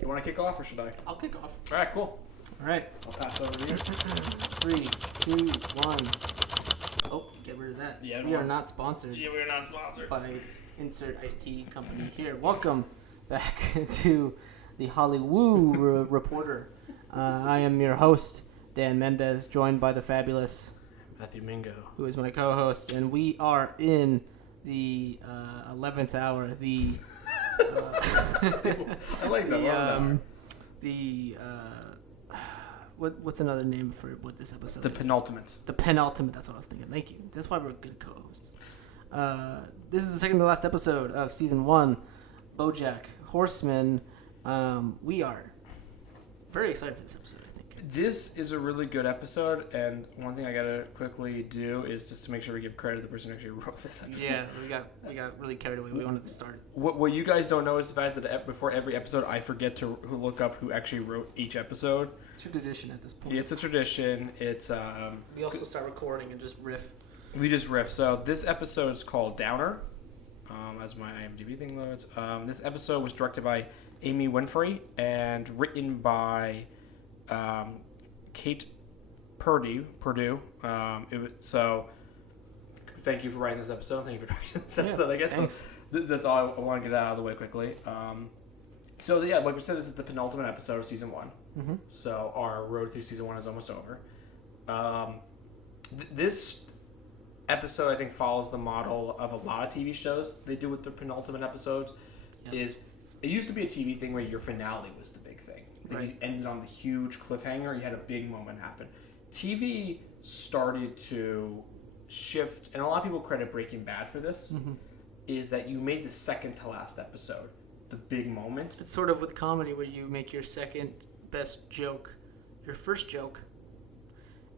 You want to kick off or should I? I'll kick off. All right, cool. All right. I'll pass over to you. 3, 2, 1. Oh, get rid of that. Yeah, we are not sponsored. Yeah, we're not sponsored. By insert iced tea company here. Welcome back to the Hollywoo Reporter. I am your host, Dan Mendez, joined by the fabulous Matthew Mingo, who is my co-host, and we are in the 11th hour. The I like that. What's another name for what this episode The is? Penultimate. The Penultimate, that's what I was thinking. Thank you. That's why we're good co-hosts. This is the second to last episode of Season 1, BoJack Horseman. We are very excited for this episode, I think. This is a really good episode, and one thing I gotta quickly do is just to make sure we give credit to the person who actually wrote this. Yeah, we got really carried away. We wanted to start. What you guys don't know is the fact that before every episode, I forget to look up who actually wrote each episode. It's a tradition at this point. Yeah, it's a tradition. It's we also start recording and just riff. We just riff. So this episode is called Downer, as my IMDb thing loads. This episode was directed by Amy Winfrey and written by Kate Purdue. So thank you for writing this episode. Thank you for writing this episode. I guess thanks. That's all I want to get out of the way quickly. So yeah, like we said, this is the penultimate episode of season 1. Mm-hmm. So our road through season 1 is almost over. This episode, I think, follows the model of a lot of TV shows they do with their penultimate episodes. Yes. It used to be a TV thing where your finale was the big thing. Right. You ended on the huge cliffhanger. You had a big moment happen. TV started to shift, and a lot of people credit Breaking Bad for this, is that you made the second to last episode the big moment. It's sort of with comedy where you make your second best joke your first joke,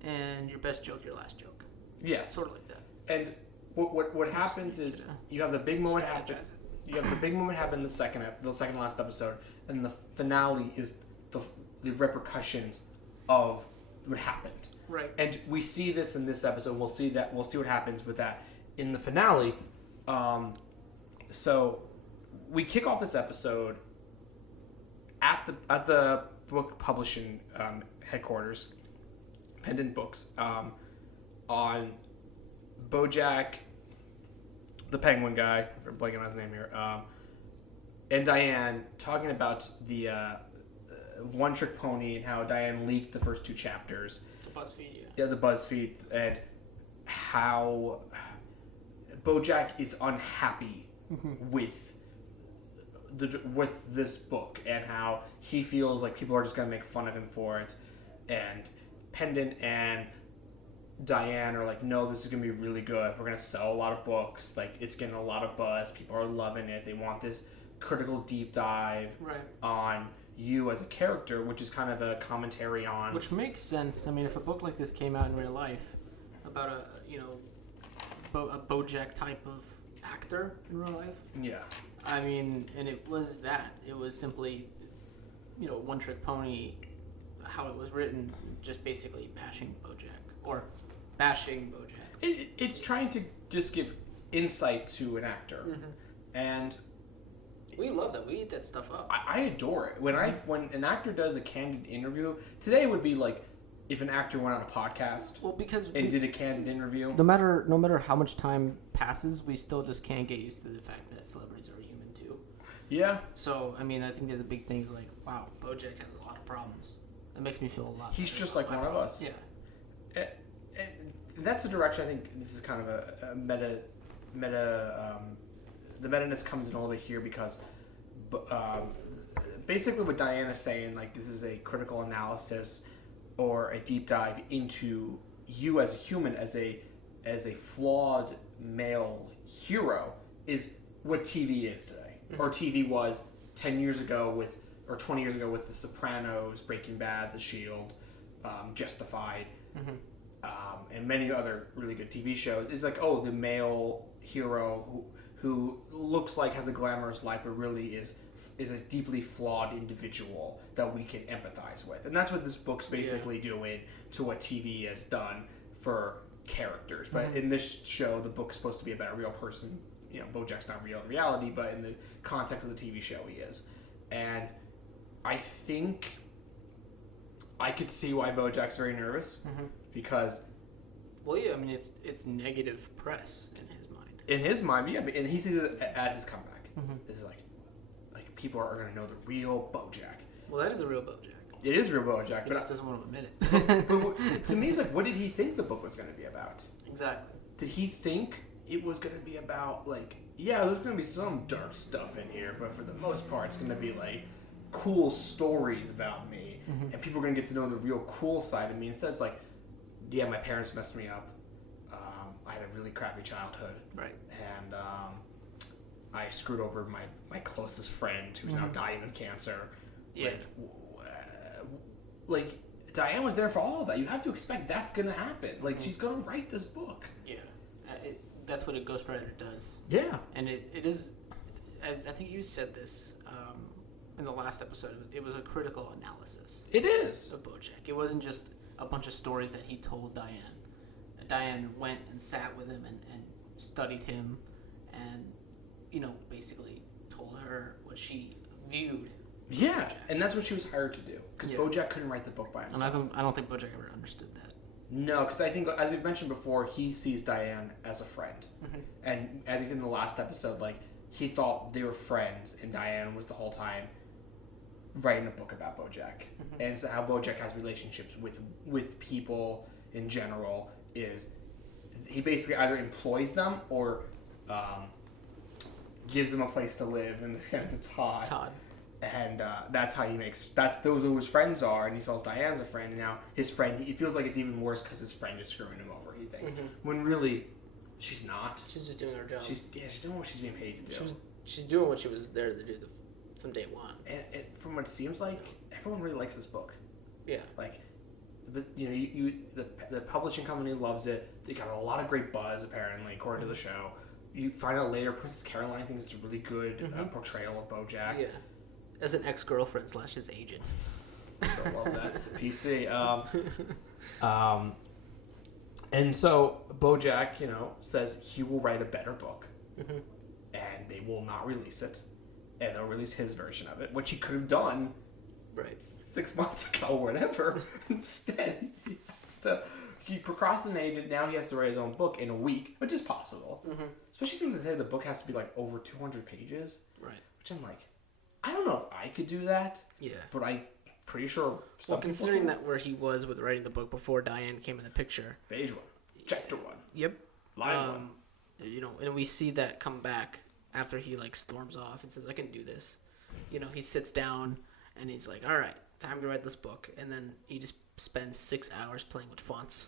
and your best joke your last joke. Yes. Sort of like that. And what happens is you have the big moment happen. You have the big moment happen in the second last episode, and the finale is the repercussions of what happened. Right. And we see this in this episode. We'll see what happens with that in the finale. So we kick off this episode at the book publishing headquarters, Pendant Books, on BoJack, the Penguin guy, I'm blanking on his name here, and Diane talking about the One Trick Pony and how Diane leaked the first 2 chapters. The BuzzFeed, yeah. Yeah, the BuzzFeed, and how BoJack is unhappy with this book, and how he feels like people are just going to make fun of him for it, and Pendant and Diane are like, no, this is going to be really good. We're going to sell a lot of books. Like, it's getting a lot of buzz. People are loving it. They want this critical deep dive on you as a character, which is kind of a commentary on... Which makes sense. I mean, if a book like this came out in real life about a BoJack type of actor in real life... Yeah. I mean, and it was that. It was simply, One Trick Pony, how it was written, just basically bashing BoJack. Or... bashing BoJack. It's trying to just give insight to an actor, and we love that. We eat that stuff up. I adore it. When an actor does a candid interview, today would be like if an actor went on a podcast. Well, because did a candid interview. No matter how much time passes, we still just can't get used to the fact that celebrities are human too. Yeah. So I mean, I think there's a big thing is like, wow, BoJack has a lot of problems. It makes me feel a lot. He's just like one of us. Yeah. That's a direction I think this is kind of a meta. The meta-ness comes in a little bit here because, basically, what Diana's saying, like, this is a critical analysis or a deep dive into you as a human, as a flawed male hero, is what TV is today, or TV was 10 years ago or 20 years ago with The Sopranos, Breaking Bad, The Shield, Justified. And many other really good TV shows, is like, oh, the male hero who looks like has a glamorous life but really is a deeply flawed individual that we can empathize with. And that's what this book's basically doing to what TV has done for characters. But in this show, the book's supposed to be about a real person. BoJack's not real in reality, but in the context of the TV show, he is. And I think I could see why BoJack's very nervous because. Well, yeah, I mean it's negative press in his mind. In his mind, yeah, and he sees it as his comeback. This is like people are going to know the real BoJack. Well, that is the real BoJack. It is real BoJack, He but just doesn't want to admit it. but to me, it's like, what did he think the book was going to be about? Exactly. Did he think it was going to be about, like, yeah, there's going to be some dark stuff in here, but for the most part, it's going to be, like, cool stories about me, and people are going to get to know the real cool side of me. Instead, it's like, yeah, my parents messed me up. I had a really crappy childhood. Right. And I screwed over my closest friend who's now dying of cancer. Yeah. Like, Diane was there for all of that. You have to expect that's going to happen. Like, she's going to write this book. Yeah. That's what a ghostwriter does. Yeah. And it is, as I think you said this in the last episode, it was a critical analysis. It is. Of BoJack. It wasn't just a bunch of stories that he told Diane. Diane went and sat with him and studied him and, basically told her what she viewed. Yeah, BoJack. and that's what she was hired to do. Because BoJack couldn't write the book by himself. And I don't think BoJack ever understood that. No, because I think, as we've mentioned before, he sees Diane as a friend. And as he said in the last episode, like, he thought they were friends, and Diane was the whole time writing a book about BoJack. And so how BoJack has relationships with people in general is he basically either employs them or gives them a place to live in the sense of Todd. And that's how those who his friends are, and he saws Diane as a friend, and now his friend, it feels like it's even worse because his friend is screwing him over, he thinks. When really, she's not. She's just doing her job. She's doing what she's being paid to do. She's doing what she was there to do from day one. And from what it seems like, everyone really likes this book. Yeah. Like, the publishing company loves it. They got a lot of great buzz, apparently, according to the show. You find out later, Princess Caroline thinks it's a really good portrayal of BoJack. Yeah. As an ex-girlfriend / his agent. So love that. PC. And so BoJack, says he will write a better book, and they will not release it, and they'll release his version of it, which he could have done, right, 6 months ago or whatever. Instead, he procrastinated. Now he has to write his own book in a week, which is possible. Especially since they say the book has to be like over 200 pages. Right. Which I'm like, I don't know if I could do that. Yeah. But I'm pretty sure some people considering that where he was with writing the book before Diane came in the picture. Page 1. Chapter 1. Yep. Line 1. And we see that come back after he like storms off and says, I can do this. He sits down and he's like, all right, time to write this book. And then he just spends 6 hours playing with fonts.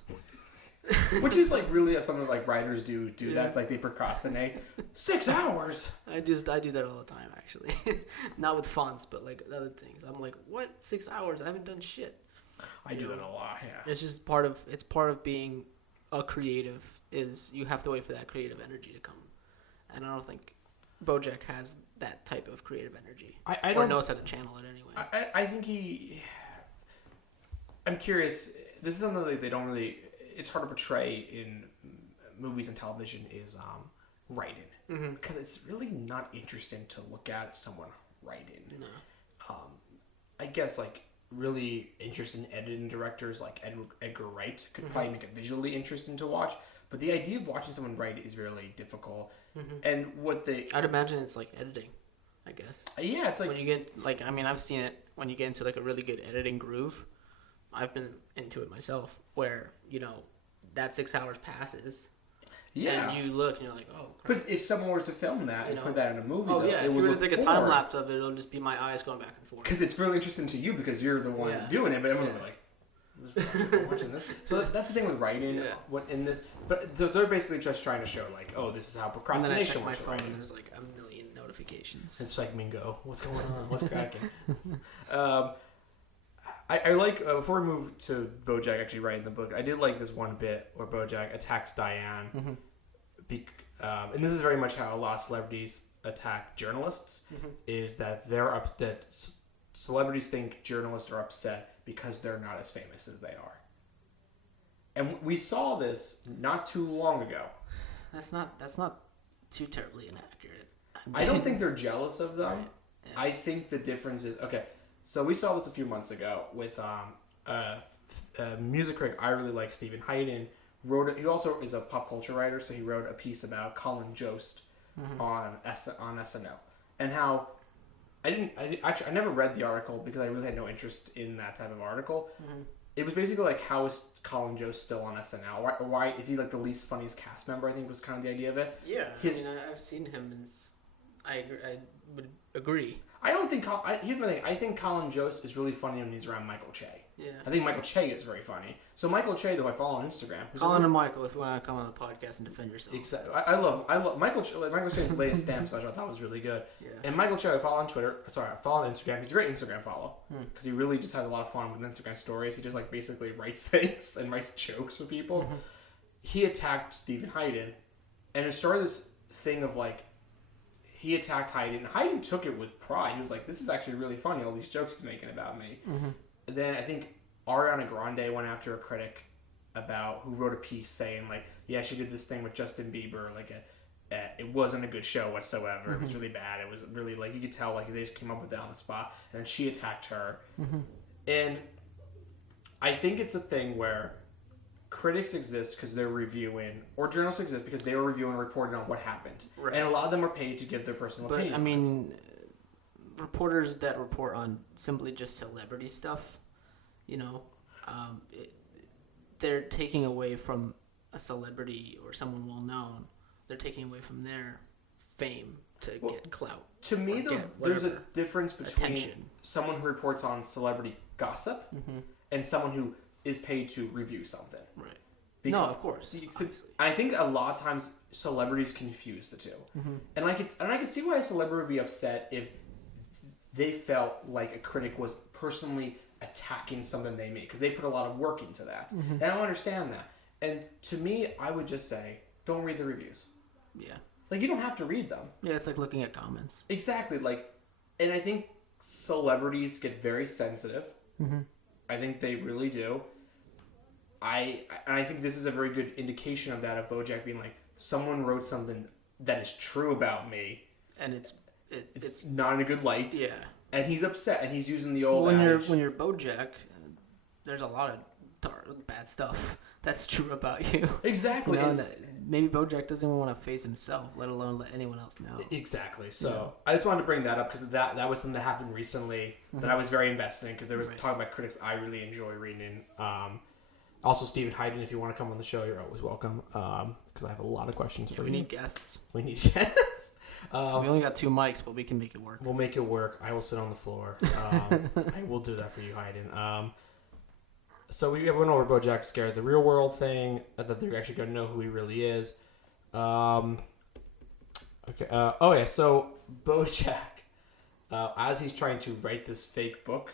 Which is like really something like writers do that. Like they procrastinate. 6 hours. I do that all the time, actually. Not with fonts, but like other things. I'm like, what? 6 hours? I haven't done shit. I do that a lot. Yeah. It's just part of being a creative. Is you have to wait for that creative energy to come, and I don't think BoJack has that type of creative energy. I don't knows how to channel it anyway. I think he. I'm curious. This is something that they don't really. It's hard to portray in movies and television is writing because it's really not interesting to look at someone writing. No. I guess like really interesting editing directors like Edgar Wright could probably make it visually interesting to watch, but the idea of watching someone write is really difficult. And I'd imagine it's like editing, I guess. Yeah, it's like when you get I've seen it when you get into like a really good editing groove. I've been into it myself where, that 6 hours passes. Yeah. And you look and you're like, oh, crap. But if someone were to film that and put that in a movie, if you were to take a time lapse of it, it'll just be my eyes going back and forth. Because it's really interesting to you because you're the one doing it, but everyone's like, watching this. So that's the thing with writing. What in this, but they're basically just trying to show like, oh, this is how procrastination works. And then I check my phone and there's like a million notifications. It's like Mingo. What's going on? What's cracking? I like, before we move to BoJack actually writing the book, I did like this one bit where BoJack attacks Diane. And this is very much how a lot of celebrities attack journalists, is that that celebrities think journalists are upset because they're not as famous as they are. And we saw this not too long ago. That's not too terribly inaccurate. I don't think they're jealous of them. Right. Yeah. I think the difference is, okay, So we saw this a few months ago with a music critic I really like, Stephen Hayden. He also is a pop culture writer, so he wrote a piece about Colin Jost on SNL, and how I never read the article because I really had no interest in that type of article. It was basically like, how is Colin Jost still on SNL? Why is he like the least funniest cast member? I think was kind of the idea of it. Yeah, I've seen him, and I would agree. I don't think here's my thing. I think Colin Jost is really funny when he's around Michael Che. Yeah. I think Michael Che is very funny. So Michael Che, though I follow on Instagram. Colin and Michael, if you want to come on the podcast and defend yourself. Exactly. I love Michael Che. Michael Che's latest stand special I thought was really good. Yeah. And Michael Che, I follow on Twitter. Sorry, I follow on Instagram. He's a great Instagram follow because he really just has a lot of fun with Instagram stories. He just like basically writes things and writes jokes for people. He attacked Stephen Hayden, and it started this thing of like, he attacked Hayden. Hayden took it with pride. He was like, "This is actually really funny. All these jokes he's making about me." And then I think Ariana Grande went after a critic who wrote a piece saying like, "Yeah, she did this thing with Justin Bieber. Like, it wasn't a good show whatsoever. It was really bad. It was really like you could tell like they just came up with it on the spot." And then she attacked her. And I think it's a thing where critics exist because they're reviewing, or journalists exist because they were reviewing and reporting on what happened. Right. And a lot of them are paid to give their personal opinion. But, I mean, reporters that report on simply just celebrity stuff, they're taking away from a celebrity or someone well-known. They're taking away from their fame to get clout. To me, though, there's a difference between someone who reports on celebrity gossip and someone who is paid to review something. Right. Because, no, of course. I think a lot of times celebrities confuse the two. And I can see why a celebrity would be upset if they felt like a critic was personally attacking something they made because they put a lot of work into that. And I don't understand that. And to me, I would just say, don't read the reviews. Yeah. Like, you don't have to read them. Yeah, it's like looking at comments. Exactly. Like, and I think celebrities get very sensitive. I think they really do. I think this is a very good indication of that, of BoJack being like, someone wrote something that is true about me, and it's not in a good light. Yeah, and he's upset, and he's using the old when you're BoJack, there's a lot of bad stuff that's true about you. Exactly. Maybe BoJack doesn't even want to face himself, let alone let anyone else know. Exactly. So I just wanted to bring that up because that was something that happened recently that I was very invested in because there was talk about critics I really enjoy reading. Also, Stephen Hayden, if you want to come on the show, you're always welcome. Because I have a lot of questions for you. We need guests. We need guests. We only got 2 mics, but we can make it work. We'll make it work. I will sit on the floor. I will do that for you, Hayden. So we went over BoJack Scared the Real World thing, that they're actually going to know who he really is. Okay. So BoJack, as he's trying to write this fake book,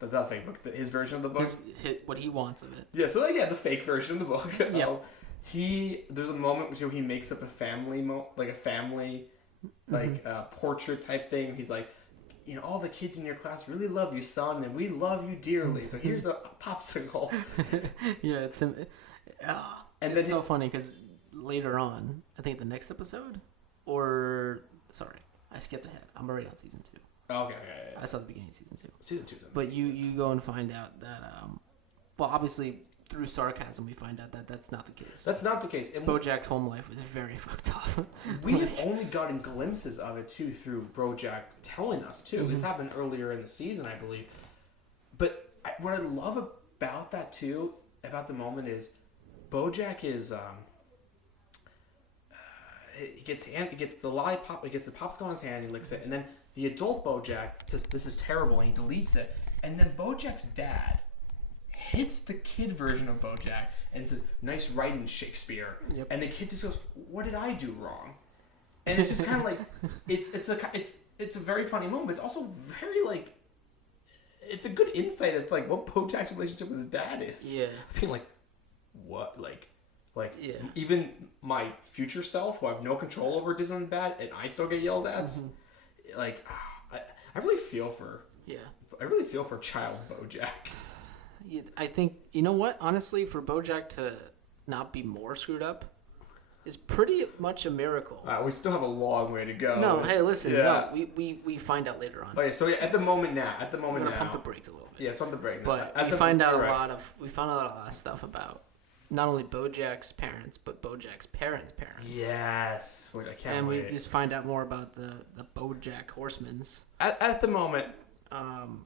that's not a fake book, his version of the book. What he wants of it. Yeah, so the fake version of the book. There's a moment where he makes up a family, portrait type thing. He's like, all the kids in your class really love you, son, and we love you dearly. So here's a popsicle. Yeah, it's him. And it's so funny because later on, I think the next episode, I skipped ahead. I'm already on season 2. Okay. I saw the beginning of season 2. Season 2. But you go and find out that, obviously through sarcasm, we find out that that's not the case. That's not the case. And BoJack's home life was very fucked up. We've only gotten glimpses of it, too, through BoJack telling us, too. This happened earlier in the season, I believe. But what I love about that, too, about the moment is BoJack is... He gets the lollipop, he gets the popsicle in his hand, he licks it, and then the adult BoJack says, "This is terrible," and he deletes it. And then BoJack's dad hits the kid version of BoJack and says, "Nice writing, Shakespeare." Yep. And the kid just goes, "What did I do wrong?" And it's just kind of like it's a very funny moment, but it's also very like it's a good insight into like what BoJack's relationship with his dad is. Yeah, being like, what even my future self, who I have no control over, does something bad, and I still get yelled at. Like, I really feel for. Yeah. I really feel for child BoJack. I think, you know what? Honestly, for BoJack to not be more screwed up, is pretty much a miracle. We still have a long way to go. No, hey, listen. Yeah. No, we find out later on. Okay, so at the moment now, We're gonna pump the brakes a little bit. Yeah, it's on the break. But we found out a lot of stuff about not only BoJack's parents, but BoJack's parents' parents. Yes, which I can't and wait. we just find out more about the BoJack Horsemans. At the moment, and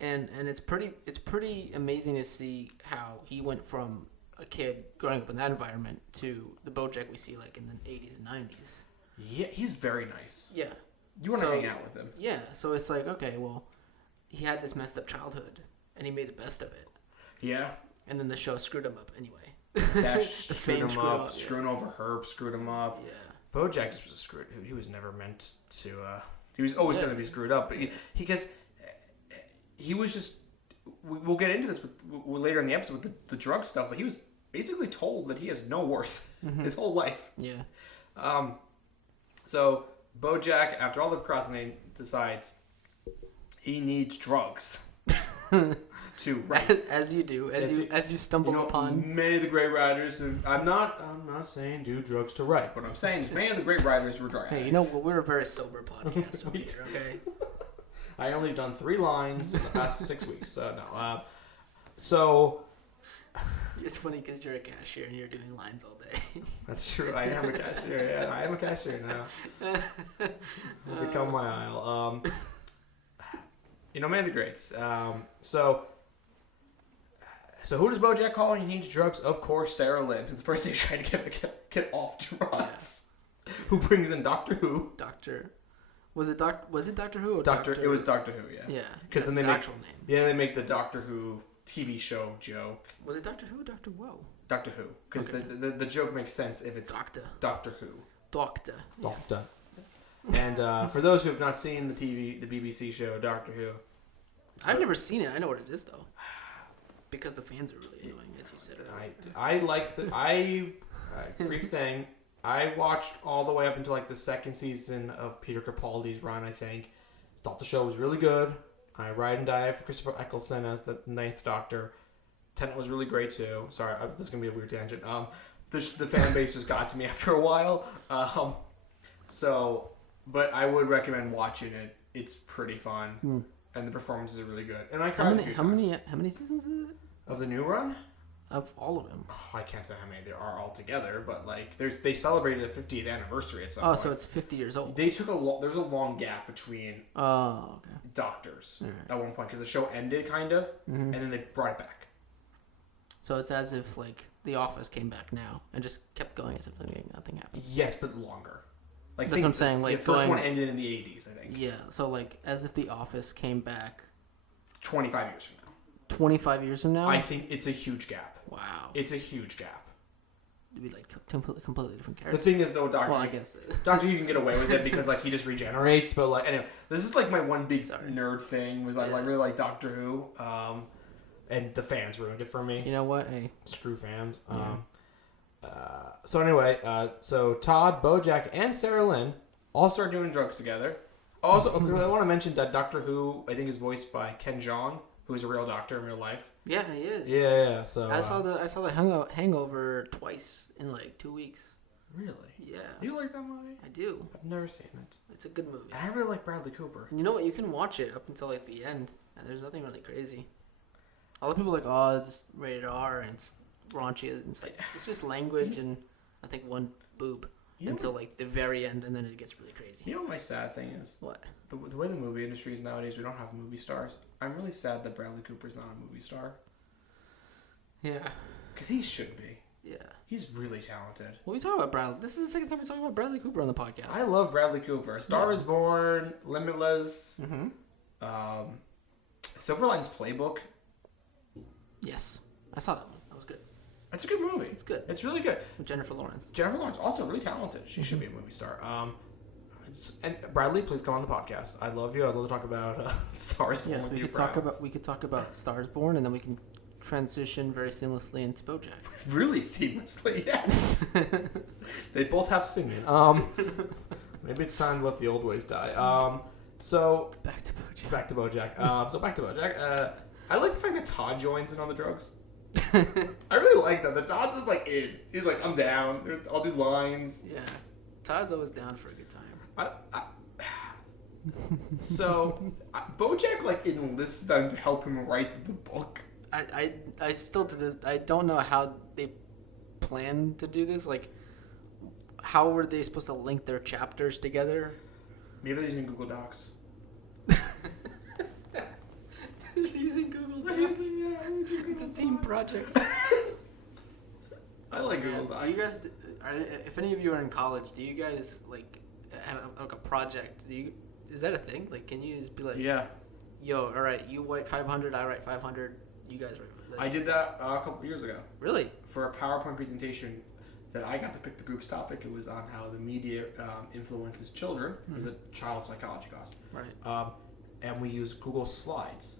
it's pretty amazing to see how he went from a kid growing up in that environment to the BoJack we see like in the 80s and 90s. Yeah, he's very nice. Yeah. You want to hang out with him. Yeah, so it's like, okay, well, he had this messed up childhood, and he made the best of it. Yeah. And then the show screwed him up anyway. Dash the screwed fame him up, screwing over Herb screwed him up. Yeah. BoJack just was a screwed. He was never meant to. He was always going to be screwed up. But he was just. We'll get into this later in the episode with the drug stuff. But he was basically told that he has no worth his whole life. Yeah. So BoJack, after all the crossing, decides he needs drugs. To write. As you do, as you stumble upon many of the great writers. I'm not saying do drugs to write. What I'm saying is many of the great writers were drug addicts. Hey, we're a very sober podcast over here, okay? I only done 3 lines in the past 6 weeks, so no. So it's funny because you're a cashier and you're doing lines all day. That's true. I am a cashier. Yeah, I am a cashier now. I've become my aisle. Man of the greats. So who does BoJack call when he needs drugs? Of course, Sarah Lynn, who's the person he's trying to get off drugs. Yeah. Who brings in Doctor Who? Was it Doctor Who or Doctor? It was Doctor Who, yeah. Yeah, because then they actual name. Yeah, they make the Doctor Who TV show joke. Was it Doctor Who or Doctor Whoa? Doctor Who, because the joke makes sense if it's Doctor Who. Doctor. And for those who have not seen the BBC show Doctor Who, I've never seen it. I know what it is though, because the fans are really annoying, as you said earlier. I like brief thing. I watched all the way up until like the 2nd season of Peter Capaldi's run. I think thought the show was really good. I ride and die for Christopher Eccleston as the 9th Doctor. Tennant was really great too. Sorry, this is gonna be a weird tangent. The fan base just got to me after a while. But I would recommend watching it. It's pretty fun, and the performances are really good. And I cried a few times. How many seasons is it? Of the new run? Of all of them. Oh, I can't say how many there are altogether, but like they celebrated a 50th anniversary at some point. Oh, so it's 50 years old. They took there's a long gap between Doctors at one point because the show ended kind of, and then they brought it back. So it's as if like The Office came back now and just kept going as if nothing happened. Yes, but longer. Like that's what I'm saying. Like the first one ended in the 80s, I think. Yeah, so like as if The Office came back 25 years from now. 25 years from now? I think it's a huge gap. Wow. It's a huge gap. It'd be like completely different characters. The thing is though, Well, I guess. Doctor Who can get away with it because like he just regenerates, but like anyway, this is like my one big nerd thing was I really like Doctor Who. And the fans ruined it for me. You know what? Hey. Screw fans. Yeah. So anyway, so Todd, BoJack, and Sarah Lynn all start doing drugs together. Also, I want to mention that Doctor Who, I think, is voiced by Ken Jeong, who is a real doctor in real life. Yeah, he is. Yeah. So I saw the Hangover twice in like 2 weeks. Really? Yeah. You like that movie? I do. I've never seen it. It's a good movie. I really like Bradley Cooper. And you know what? You can watch it up until like the end, and there's nothing really crazy. A lot of people are like, oh, it's just rated R and it's raunchy. And it's like it's just language and I think one boob until like the very end, and then it gets really crazy. You know what my sad thing is? What? The way the movie industry is nowadays, we don't have movie stars. I'm really sad that Bradley Cooper's not a movie star. Yeah. Because he should be. Yeah. He's really talented. What are we talking about, Bradley? This is the second time we're talking about Bradley Cooper on the podcast. I love Bradley Cooper. Star is Born, Limitless, Silverline's Playbook. Yes. I saw that one. That was good. It's a good movie. It's good. It's really good. With Jennifer Lawrence. Jennifer Lawrence, also really talented. She should be a movie star. And Bradley, please come on the podcast. I love you. I'd love to talk about Stars Born. Yes, we could talk about Stars Born, and then we can transition very seamlessly into BoJack. Really seamlessly, yes. They both have singing. Maybe it's time to let the old ways die. So back to BoJack. Back to BoJack. I like the fact that Todd joins in on the drugs. I really like that. The Todd's is like in. He's like, I'm down. I'll do lines. Yeah. Todd's always down for a good time. BoJack like enlisted them to help him write the book. I still to this I don't know how they plan to do this. Like, how were they supposed to link their chapters together? Maybe they're using Google Docs. They're using Google Docs. It's a team project. I like Google Docs. Do you guys, if any of you are in college, do you guys like have like a project? Is that a thing? Like, can you just be like, Yeah. Yo, all right, you write 500, I write 500, you guys write. I did that a couple years ago. Really? For a PowerPoint presentation that I got to pick the group's topic. It was on how the media influences children. It was a child psychology class. Right. And we used Google Slides.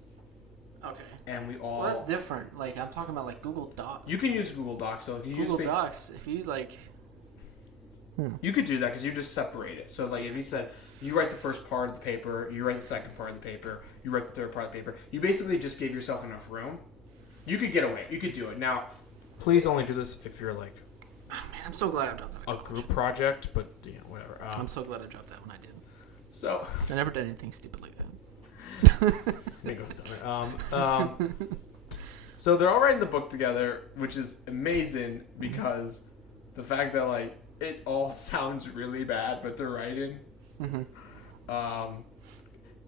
Okay. And we all... Well, that's different. Like, I'm talking about, like, Google Docs. You can use Google Docs. So if you Google use Docs, if you, like... You could do that because you just separate it. So, like, if you said, you write the first part of the paper, you write the second part of the paper, you write the third part of the paper, you basically just gave yourself enough room. You could get away. You could do it. Now, please only do this if you're, like... Oh, man, I'm so glad I dropped that. A group project, but, you know, whatever. I'm so glad I dropped that when I did. So... I never did anything stupid like that. It goes down. So they're all writing the book together, which is amazing because the fact that like it all sounds really bad, but they're writing. Mm-hmm.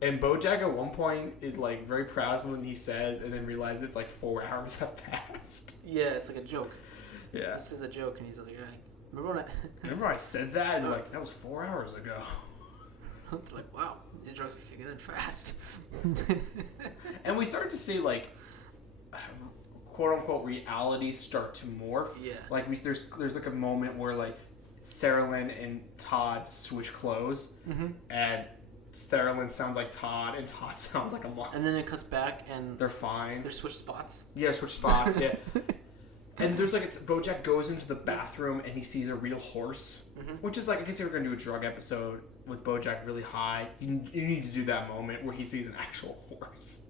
And BoJack at one point is like very proud of something he says, and then realizes it's like 4 hours have passed. Yeah, it's like a joke. Yeah, this is a joke, and he's like, remember I said that? And they're like, that was 4 hours ago. It's like, wow, these drugs are kicking in fast. And we started to see like quote unquote reality start to morph. Yeah. Like there's like a moment where like Sarah Lynn and Todd switch clothes, and Sarah Lynn sounds like Todd and Todd sounds like a mom. And then it cuts back and they're fine. They're switched spots. Yeah, switch spots. Yeah. And there's like BoJack goes into the bathroom and he sees a real horse, which is like, I guess you were gonna do a drug episode with BoJack really high. You need to do that moment where he sees an actual horse.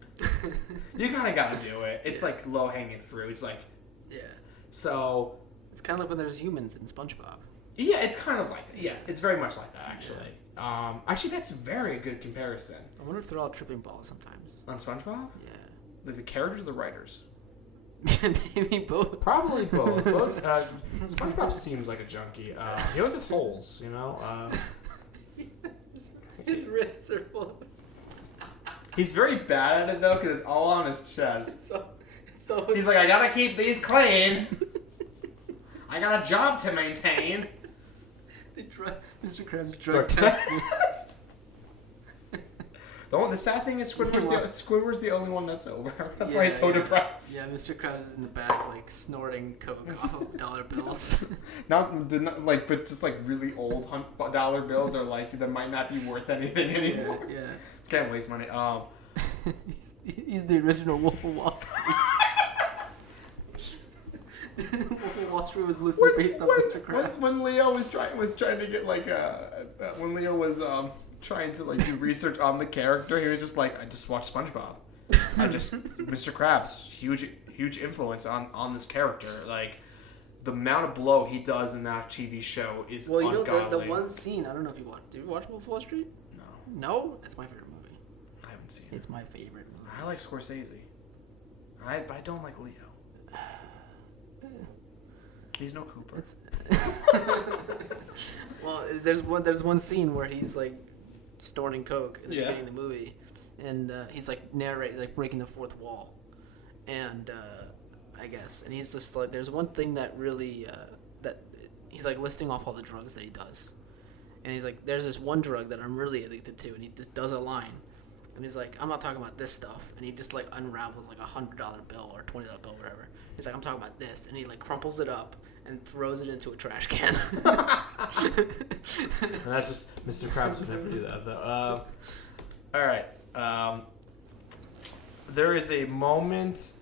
You kind of gotta do it. It's like low hanging fruit. It's like, yeah. So it's kind of like when there's humans in SpongeBob. Yeah, it's kind of like that. Yes, it's very much like that actually. Yeah. Actually, that's a very good comparison. I wonder if they're all tripping balls sometimes. On SpongeBob? Yeah. Like the characters or the writers? Maybe both. Probably both. SpongeBob seems like a junkie. He always has holes, you know? His wrists are full of... He's very bad at it, though, because it's all on his chest. He's like, I gotta keep these clean. I got a job to maintain. Mr. Krabs drug tests me. The sad thing is Squidward's the only one that's sober. That's why he's so depressed. Yeah, Mr. Krabs is in the back, like, snorting coke off of dollar bills. not like, but just like really old dollar bills are like that might not be worth anything anymore. Yeah. Can't waste money. He's the original Wolf of Wall Street. Wolf of Wall Street was loosely based on Mr. Krabs. When Leo was trying to get like when Leo was trying to like do research on the character, he was just like, I just watched SpongeBob. Mr. Krabs, huge influence on this character. Like the amount of blow he does in that TV show is ungodly. You know the one scene, I don't know if you watched. Did you watch Wolf of Wall Street? No. No? It's my favorite movie. I haven't seen it. It's my favorite movie. I like Scorsese. I don't like Leo. He's no Cooper. Well, there's one scene where he's like snorting coke in the beginning of the movie, and he's like narrating, like breaking the fourth wall, and I guess, and he's just like, there's one thing that really that he's like listing off all the drugs that he does, and he's like, there's this one drug that I'm really addicted to, and he just does a line, and he's like, I'm not talking about this stuff, and he just like unravels like $100 bill or $20 bill, whatever. He's like, I'm talking about this, and he like crumples it up and throws it into a trash can. And that's just Mr. Krabs would never do that, though. All right. There is a moment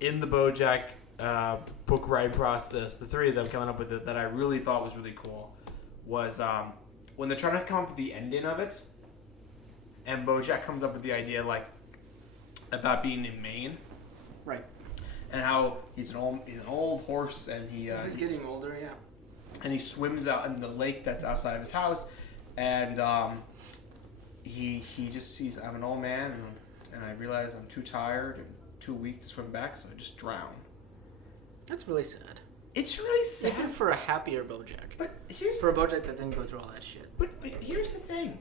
in the BoJack book writing process, the three of them coming up with it, that I really thought was really cool. Was when they're trying to come up with the ending of it, and BoJack comes up with the idea like about being in Maine. Right. and how he's an old horse, and he's getting older, yeah. And he swims out in the lake that's outside of his house, and he just sees, I'm an old man, and I realize I'm too tired and too weak to swim back, so I just drown. That's really sad. It's really sad. Even for a happier Bojack. But a Bojack that didn't go through all that shit. But here's the thing.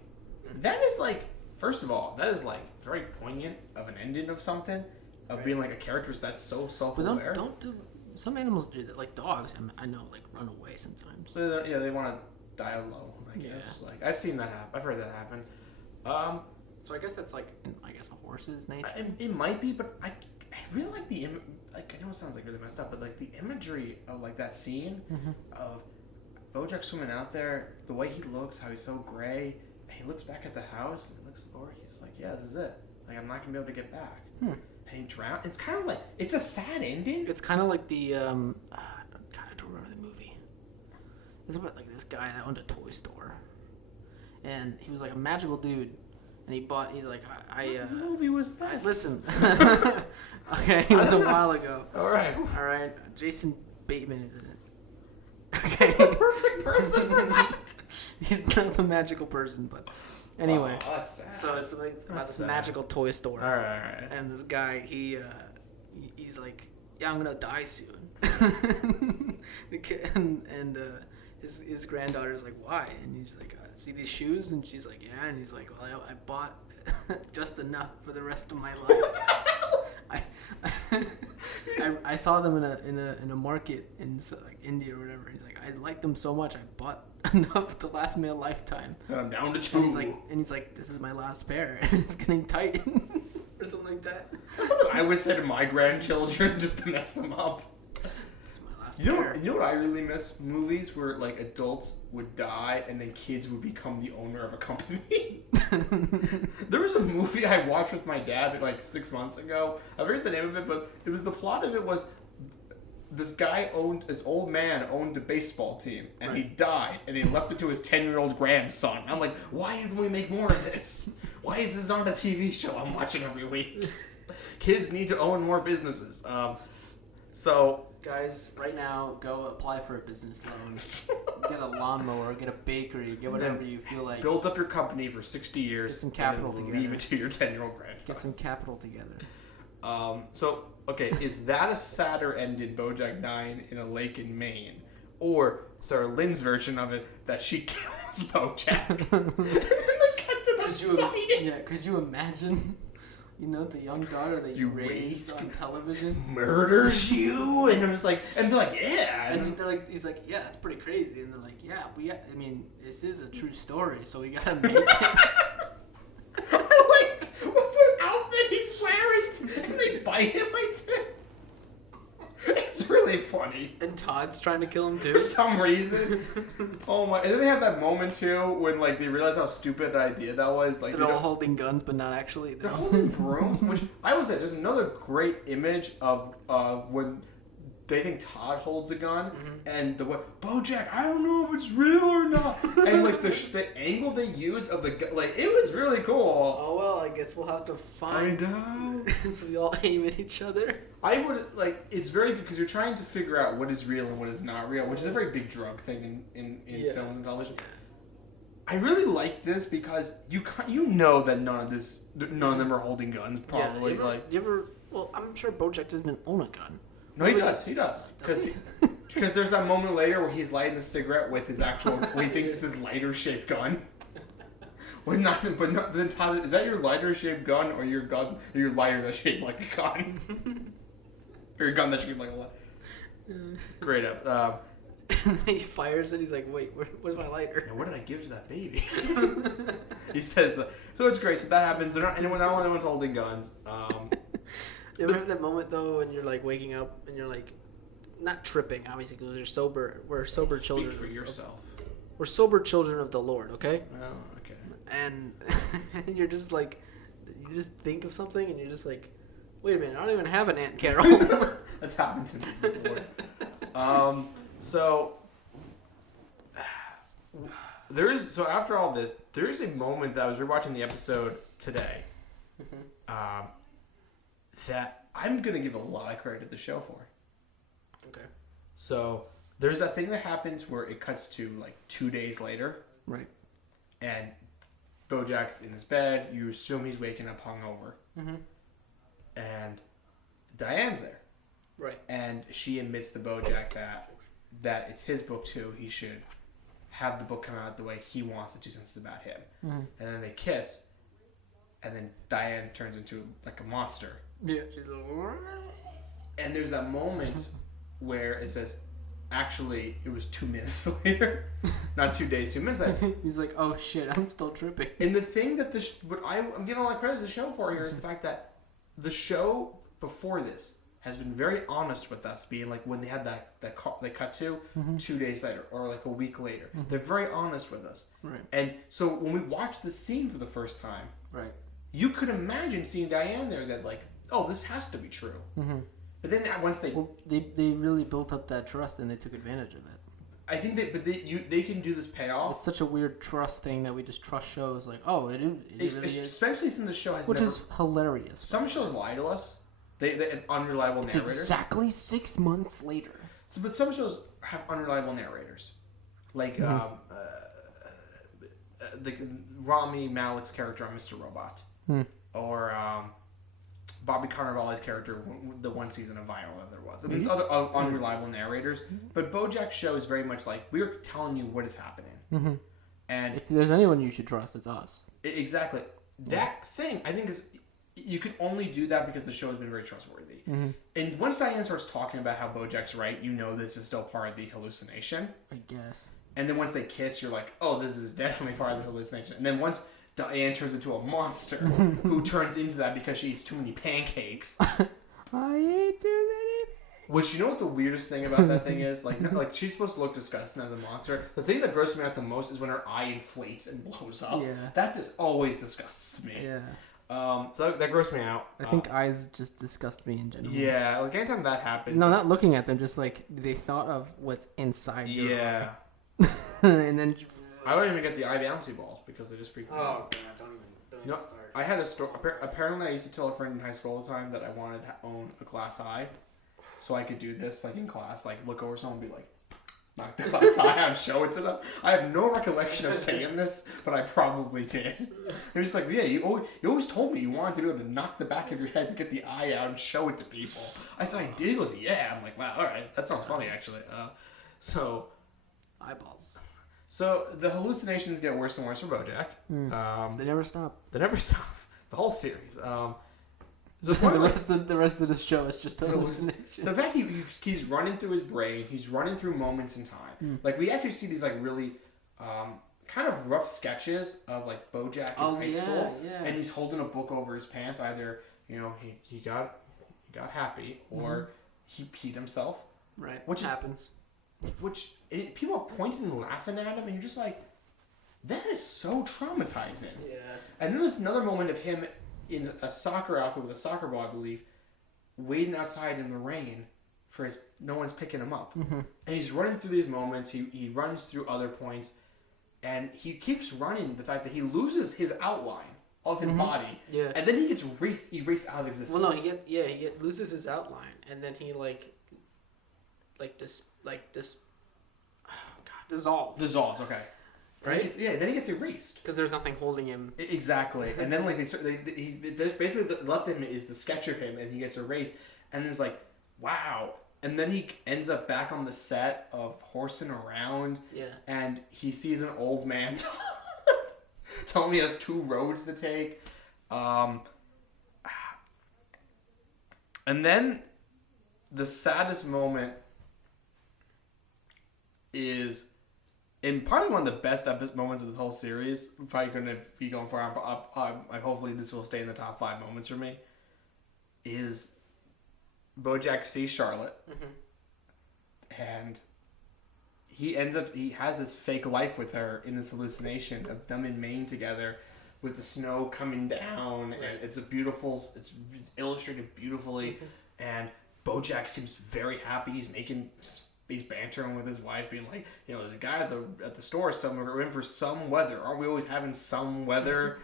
That is like, first of all, that is like very poignant of an ending of something, of being like a character that's so self-aware. But don't do. Some animals do that, like dogs. I know, like run away sometimes. So they want to die alone. I guess. Like I've seen that happen. I've heard that happen. So I guess that's like, a horse's nature. It might be, but I really like the like. I know it sounds like really messed up, but like the imagery of like that scene of Bojack swimming out there, the way he looks, how he's so gray. He looks back at the house and he looks forward. He's like, "Yeah, this is it. Like I'm not gonna be able to get back." And he drowns. It's kind of like it's a sad ending. It's kind of like the God, I don't remember the movie. It's about like this guy that owned a toy store, and he was like a magical dude, and he's like, What movie was this? Listen, okay, it was a while ago. All right, Jason Bateman is in it. Okay, he's the perfect person for that. He's not the magical person, but anyway. Oh, that's sad. So it's like about this magical toy store. All right. And this guy, he's like, yeah, I'm gonna die soon. The kid and his granddaughter's like, why? And he's like, see these shoes? And she's like, yeah. And he's like, well, I bought just enough for the rest of my life. I saw them in a market in like India or whatever. He's like, I liked them so much, I bought enough to last me a lifetime. And I'm down to 2. And he's like, this is my last pair, and it's getting tight, or something like that. That's something I would say to my grandchildren just to mess them up. This is my last pair. You know what I really miss? Movies where like adults would die and then kids would become the owner of a company. There was a movie I watched with my dad like 6 months ago. I forget the name of it, but the plot of it was this old man owned a baseball team, and he died, and he left it to his 10-year-old grandson. I'm like, why didn't we make more of this? Why is this not a TV show I'm watching every week? Kids need to own more businesses. So guys, right now, go apply for a business loan. Get a lawnmower, get a bakery, get whatever you feel like. Build up your company for 60 years. Get some capital together. Leave it to your 10-year-old grandchild. Get some capital together. Okay, is that a sadder end in BoJack 9 in a lake in Maine? Or Sarah Lynn's version of it, that she kills BoJack? And then the captain could you imagine, the young daughter that you raised on television? Murders you? And I'm just like, and they're like, yeah. And he's like, yeah, that's pretty crazy. And they're like, yeah, this is a true story, so we gotta make it. I liked what the outfit he's wearing, and they bite him, I think. It's really funny. And Todd's trying to kill him too. For some reason. Oh my! And then they have that moment too when like they realize how stupid an idea that was. Like they're all holding guns, but not actually. They're holding brooms. Which I would say there's another great image of when they think Todd holds a gun, and the way BoJack, I don't know if it's real or not, and like the angle they use of the gun, like it was really cool. Oh well, I guess we'll have to find out. So we all aim at each other. I would it's very good because you're trying to figure out what is real and what is not real, which is a very big drug thing in films and television. I really like this because you know that none of them are holding guns. Probably Well, I'm sure BoJack doesn't own a gun. No, he does. Because there's that moment later where he's lighting the cigarette with his actual, what he thinks is his lighter-shaped gun. Then Tyler, is that your lighter-shaped gun or your lighter that's shaped like a gun? Or your gun that's shaped like a lighter? Great up. He fires it. He's like, "Wait, where's my lighter? And what did I give to that baby?" He says that. So it's great. So that happens. Not anyone's holding guns. You ever have that moment though when you're like waking up and you're like, not tripping obviously because you're sober. We're sober children. Speak for yourself. We're sober children of the Lord. Okay. Oh, okay. And you're just like, you just think of something and you're just like, wait a minute, I don't even have an Aunt Carol. That's happened to me before. So after all this, there is a moment that I was rewatching the episode today. That I'm gonna give a lot of credit to the show for. Okay. So there's that thing that happens where it cuts to like 2 days later, Right. and BoJack's in his bed. You assume he's waking up hungover, and Diane's there, Right. and she admits to BoJack that it's his book too. He should have the book come out the way he wants it to, since it's about him. And then they kiss, and then Diane turns into like a monster. Yeah. She's like, And there's that moment where it says, actually, it was 2 minutes later, not 2 days, 2 minutes later. he's like, oh shit, I'm still tripping. And the thing that what I'm giving a lot of credit to the show for here is the fact that the show before this has been very honest with us, being like when they had that call, they cut to 2 days later or like a week later. They're very honest with us. Right. And so when we watched the scene for the first time, Right. you could imagine seeing Diane there that like, oh, this has to be true. But then once they they really built up that trust and they took advantage of it. I think they can do this payoff. It's such a weird trust thing that we just trust shows like, oh, it really is. Especially since the show has Which is hilarious. Some shows lie to us. They unreliable It's narrators. exactly 6 months later. So, but some shows have unreliable narrators, like the Rami Malek's character on Mr. Robot, or Bobby Cannavale's character, the one season of Vinyl that there was. I mean, it's other unreliable narrators. But BoJack's show is very much like, we're telling you what is happening. And if there's anyone you should trust, it's us. Exactly. That thing, I think, is you can only do that because the show has been very trustworthy. And once Diane starts talking about how BoJack's right, you know this is still part of the hallucination. I guess. And then once they kiss, you're like, oh, this is definitely part of the hallucination. And then once Diane turns into a monster who turns into that because she eats too many pancakes. I ate too many. Which, you know what the weirdest thing about that thing is? Like she's supposed to look disgusting as a monster. The thing that grosses me out the most is when her eye inflates and blows up. Yeah. That just always disgusts me. Yeah. So that grossed me out. I think eyes just disgust me in general. Yeah, like anytime that happens. No, not looking at them, just like they thought of what's inside your eye. And then I don't even get the eye bouncy balls because they just freak me out. God, don't even start. I had a story. Apparently, I used to tell a friend in high school all the time that I wanted to own a glass eye, so I could do this like in class, like look over someone and be like, knock the glass eye out and show it to them. I have no recollection of saying this, but I probably did. They're just like, yeah, you always told me you wanted to be able to knock the back of your head to get the eye out and show it to people. I said I did. He goes, yeah. I'm like, wow, all right, that sounds funny actually. So Eyeballs. So the hallucinations get worse and worse for BoJack. They never stop. They never stop. The whole series. So the rest of the show is just a hallucination. The fact he's running through his brain, he's running through moments in time. Like we actually see these like really kind of rough sketches of like BoJack in high school, and he's holding a book over his pants. Either he got happy or he peed himself. Right. Which happens. People are pointing and laughing at him, and you're just like, that is so traumatizing. Yeah. And then there's another moment of him in a soccer outfit with a soccer ball, I believe, waiting outside in the rain for no one's picking him up. And he's running through these moments. He runs through other points, and he keeps running. The fact that he loses his outline of his body, and then he gets erased out of existence. Well, no, he loses his outline, and then he dissolves. Okay. Right? Then he gets erased. Because there's nothing holding him. Exactly. And then, basically left him is the sketch of him, and he gets erased. And it's like, wow. And then he ends up back on the set of Horsing Around. Yeah. And he sees an old man telling me he has 2 roads to take. And then the saddest moment is, and probably one of the best moments of this whole series, I'm probably going to be going for hopefully this will stay in the top 5 moments for me, is BoJack sees Charlotte, and he has this fake life with her in this hallucination of them in Maine together with the snow coming down, and it's illustrated beautifully, and BoJack seems very happy. He's bantering with his wife, being like, there's a guy at the store somewhere. We're in for some weather. Aren't we always having some weather?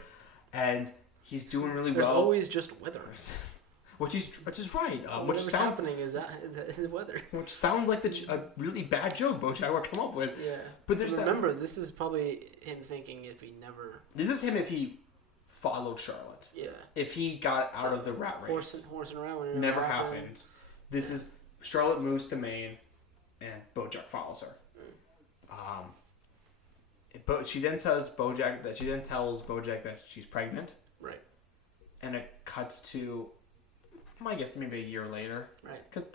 And he's doing really well. There's always just weather. which is right. Which Whatever's sounds happening is the weather. which sounds like a really bad joke Bojack would come up with. Yeah. But there's remember, this is probably him thinking if he never. This is him if he followed Charlotte. Yeah. If he got out of the rat race. Horsing around. When Never happened. This is Charlotte moves to Maine, and Bojack follows her. But she then tells Bojack that she's pregnant. Right. And it cuts to, I guess maybe a year later. Right. Because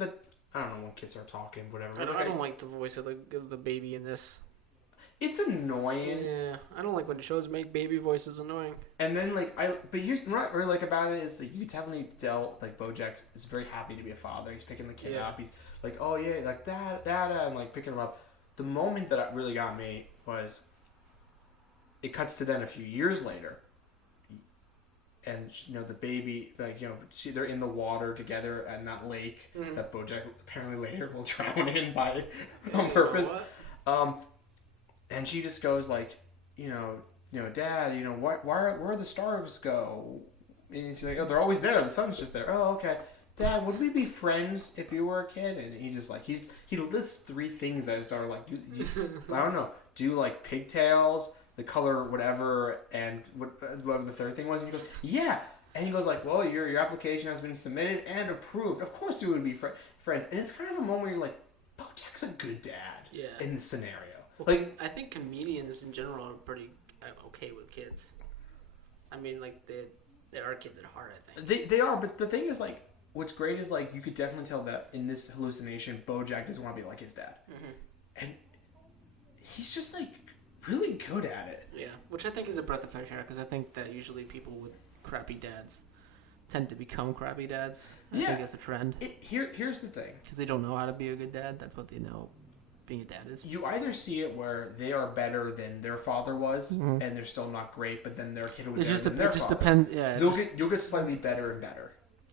I don't know when kids are talking, whatever. I don't like the voice of the baby in this. It's annoying. Yeah, I don't like when shows make baby voices annoying. And then but here's what I really like about it is you definitely tell Bojack is very happy to be a father. He's picking the kid up. He's like, oh yeah, like dad, and picking him up. The moment that really got me was, it cuts to then a few years later, and the baby, they're in the water together in that lake that Bojack apparently later will drown in on purpose. And she just goes like, Dad, where the stars go? And she's like, oh, they're always there. The sun's just there. Oh, okay. Dad, would we be friends if you were a kid? And he just he lists 3 things that I started like, I don't know, do like pigtails, the color whatever, and whatever the third thing was. And he goes, yeah. And he goes like, well, your application has been submitted and approved. Of course we would be friends. And it's kind of a moment where you're like, Bojack's a good dad in this scenario. Well, I think comedians in general are pretty okay with kids. I mean, like they are kids at heart. I think they are, but the thing is, like, what's great is like you could definitely tell that in this hallucination, Bojack doesn't want to be like his dad, and he's just like really good at it. Yeah, which I think is a breath of fresh air because I think that usually people with crappy dads tend to become crappy dads. I think it's a trend. Here's the thing: because they don't know how to be a good dad. That's what they know. Being a dad is. You either see it where they are better than their father was, and they're still not great, but then their kid will be better than their father. It just depends. Yeah, you'll get slightly better and better.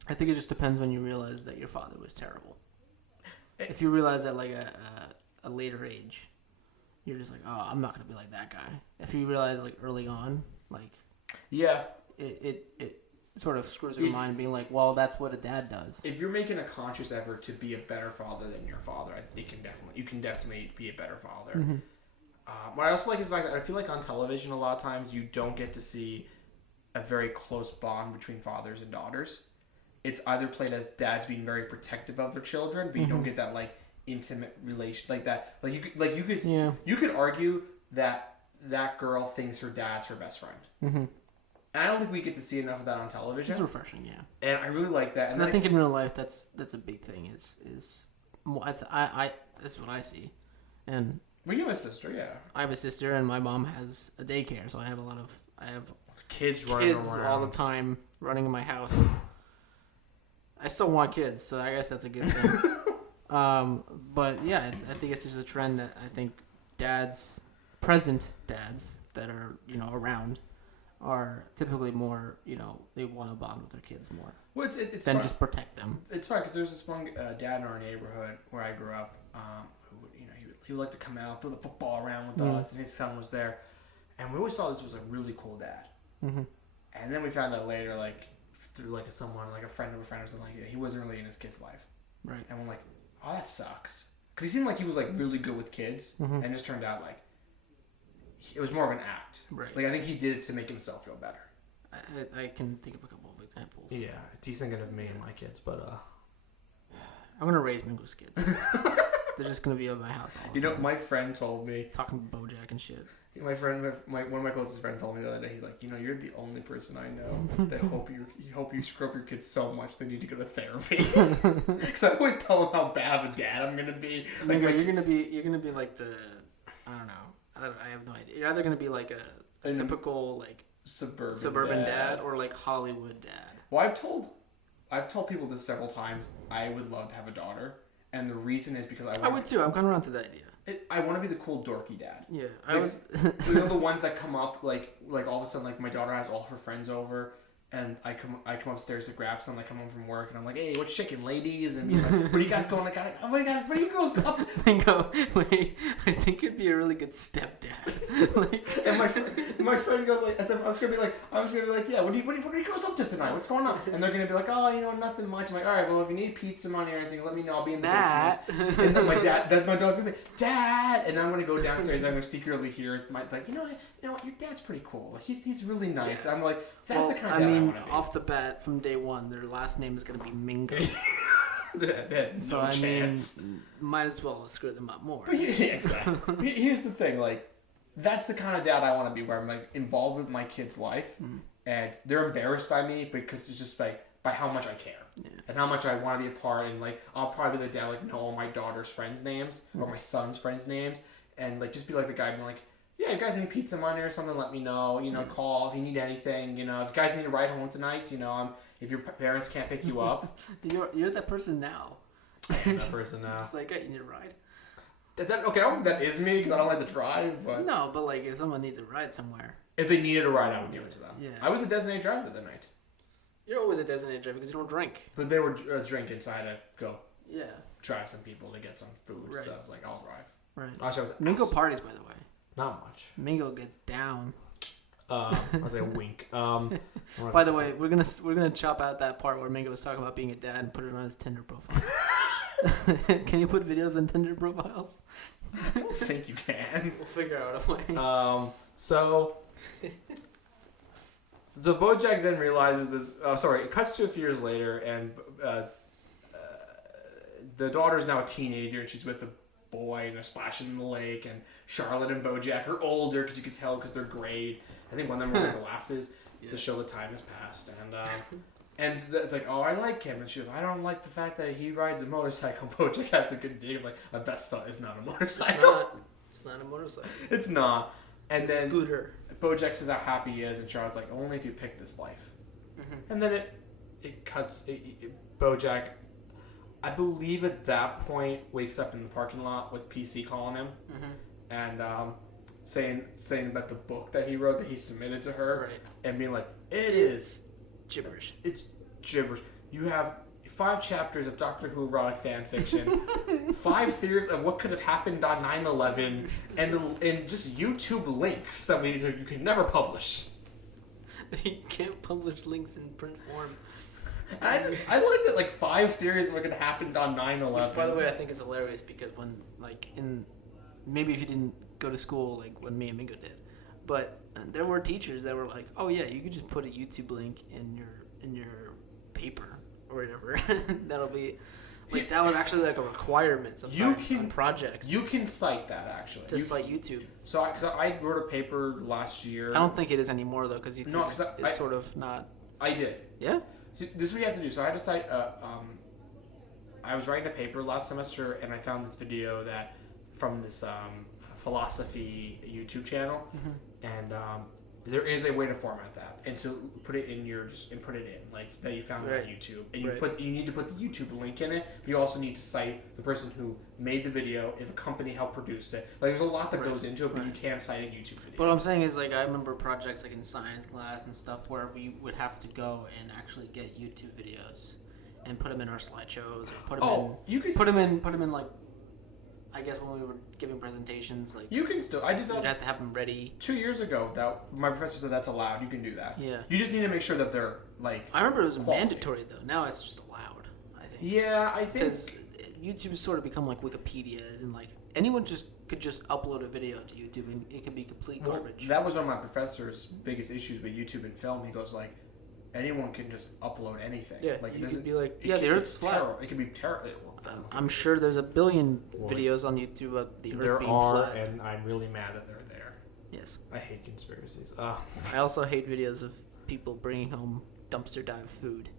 I think it just depends when you realize that your father was terrible. If you realize at like a later age, you're just like, oh, I'm not gonna be like that guy. If you realize like early on, like it sort of screws your mind being like, well, that's what a dad does. If you're making a conscious effort to be a better father than your father, you can definitely be a better father. What I also like is the fact that I feel like on television a lot of times you don't get to see a very close bond between fathers and daughters. It's either played as dads being very protective of their children, but you don't get that like intimate relation like that. Like you could argue that girl thinks her dad's her best friend. And I don't think we get to see enough of that on television. It's refreshing, yeah. And I really like that. And I think in real life, that's a big thing. Is more, that's what I see. And well, you have a sister, yeah. I have a sister, and my mom has a daycare, so I have kids running around all the time running in my house. I still want kids, so I guess that's a good thing. But yeah, I think it's just a trend that I think present dads that are around, are typically more, they want to bond with their kids more. Well, it's than just protect them. It's fun because there's this one dad in our neighborhood where I grew up, who he would like to come out, throw the football around with us, and his son was there, and we always thought this was a really cool dad. And then we found out later, like through like someone, like a friend of a friend or something, like that, he wasn't really in his kid's life. Right. And we're like, oh, that sucks, because he seemed like he was like really good with kids, and it just turned out like it was more of an act. Right. Like I think he did it to make himself feel better. I can think of a couple of examples. Yeah, he's thinking of me and my kids, but I'm gonna raise Mingo's kids. They're just gonna be at my house all the time. My friend told me talking to Bojack and shit. My friend, one of my closest friends told me the other day. He's like, you're the only person I know that hope you screw up your kids so much they need to go to therapy. Because I always tell them how bad of a dad I'm gonna be. Like, Mingo, you're gonna be like the, I don't know. I have no idea. You're either gonna be like a typical like suburban dad or like Hollywood dad. Well, I've told people this several times. I would love to have a daughter, and the reason is because I would too. I've gone around to that idea. I want to be the cool dorky dad. Yeah, the ones that come up like all of a sudden like my daughter has all her friends over, and I come upstairs to grab some. I come home from work and I'm like, hey, what's shaking, ladies? And like, what are you guys going? Like, oh my gosh, what are you girls up? Bingo. Wait, I think it'd be a really good stepdad. And my friend goes like, I was gonna be like, yeah, what are you girls up to tonight? What's going on? And they're gonna be like, oh, nothing much. I'm like, all right, well, if you need pizza money or anything, let me know. I'll be in the basement. And then that's my dog's gonna say, Dad, and I'm gonna go downstairs. I'm gonna secretly hear my like, you know what, your dad's pretty cool. Like, he's really nice. Yeah. I'm like, that's the kind of dad I want to be. Off the bat from day one, their last name is gonna be Mingo. So I chance. Mean, might as well screw them up more. Yeah, exactly. Here's the thing, like, that's the kind of dad I want to be, where I'm like involved with my kid's life, and they're embarrassed by me because it's just like by how much I care and how much I want to be a part. And like, I'll probably be the dad, like, know all my daughter's friends' names or my son's friends' names, and like just be like the guy being like, yeah, you guys need pizza money or something, let me know. Call if you need anything. If you guys need a ride home tonight, if your parents can't pick you up. You're that person now. I am that person now. Just like, hey, you need a ride. Okay, I don't think that is me because I don't like to drive. But no, but like if someone needs a ride somewhere. If they needed a ride, I would give it to them. Yeah. I was a designated driver that night. You're always a designated driver because you don't drink. But they were drinking, so I had to go Yeah. drive some people to get some food. Right. So I was like, I'll drive. Right. Actually, Mingo parties, by the way. Not much. Mingo gets down. I was like, wink. By the way, we're gonna chop out that part where Mingo was talking about being a dad and put it on his Tinder profile. Can you put videos on Tinder profiles? I don't think you can. We'll figure out a way. So the BoJack then realizes this. It cuts to a few years later, and the daughter's now a teenager, and she's with the boy, and they're splashing in the lake. And Charlotte and BoJack are older because you can tell because they're grayed. I think one of them wears glasses to show the time has passed. And it's like, oh, I like him. And she goes, I don't like the fact that he rides a motorcycle. BoJack has the good dig of like, a Vespa is not a motorcycle. It's not a motorcycle. It's not. And it's then scooter. BoJack says how happy he is, and Charlotte's like, only if you pick this life. Mm-hmm. And then it cuts. BoJack, I believe at that point, wakes up in the parking lot with PC calling him, and saying about the book that he wrote that he submitted to her, and being like, it's gibberish. It's gibberish. You have 5 chapters of Doctor Who erotic fan fiction, 5 theories of what could have happened on 9/11, and just YouTube links that you can never publish. You can't publish links in print form. And I like that, like 5 theories of what could have happened on 9/11. Which, by the way, I think is hilarious because when, like, maybe if you didn't go to school like when me and Mingo did, but there were teachers that were like, oh yeah, you could just put a YouTube link in your paper or whatever. That'll be like, that was actually like a requirement sometimes on projects. You can cite that actually. To cite YouTube. So I wrote a paper last year. I don't think it is anymore though, because YouTube is sort of not. I did. Yeah. So this is what you have to do. So I had to cite. I was writing a paper last semester, and I found this video from this philosophy YouTube channel, and there is a way to format that and to put it in like that you found on YouTube, and you need to put the YouTube link in it. But you also need to cite the person who made the video, if a company helped produce it. Like, there's a lot that goes into it, but you can't cite a YouTube video. But what I'm saying is, like, I remember projects like in science class and stuff where we would have to go and actually get YouTube videos and put them in our slideshows, or put them in like, I guess when we were giving presentations, like, you can still. I did that. You'd have to have them ready. 2 years ago, that my professor said that's allowed. You can do that. Yeah. You just need to make sure that they're like. I remember it was mandatory though. Now it's just allowed, I think. Yeah, I think. Because YouTube's sort of become like Wikipedia, and like anyone could just upload a video to YouTube and it could be complete garbage. That was one of my professor's biggest issues with YouTube and film. He goes like, anyone can just upload anything. Yeah, like, you could be like, the Earth's flat. It could be terrible. I'm sure there's a billion videos on YouTube of the Earth being flat. There are, and I'm really mad that they're there. Yes. I hate conspiracies. I also hate videos of people bringing home dumpster dive food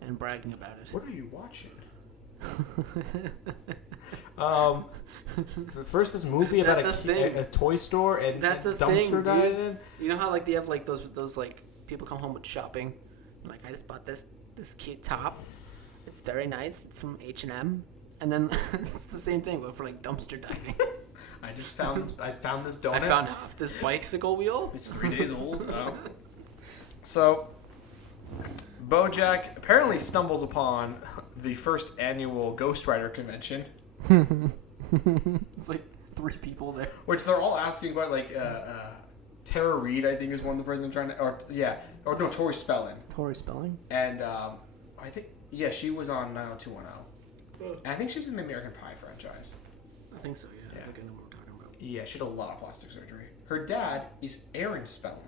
and bragging about it. What are you watching? First this movie about a toy store and that's a dumpster diving. You know how like they have like those like people come home with shopping, and, like, I just bought this cute top. It's very nice. It's from H&M, and then it's the same thing but for like dumpster diving. I just found this. I found this donut. I found half this bicycle wheel. It's 3 days old. So, BoJack apparently stumbles upon the first annual Ghost Rider convention. It's like 3 people there. Which they're all asking about, like, Tara Reid, I think, is one of the person trying to, Tori Spelling. Tori Spelling? And I think, she was on 90210. And I think she was in the American Pie franchise. I think so, yeah. I think I know what we're talking about. Yeah, she had a lot of plastic surgery. Her dad is Aaron Spelling.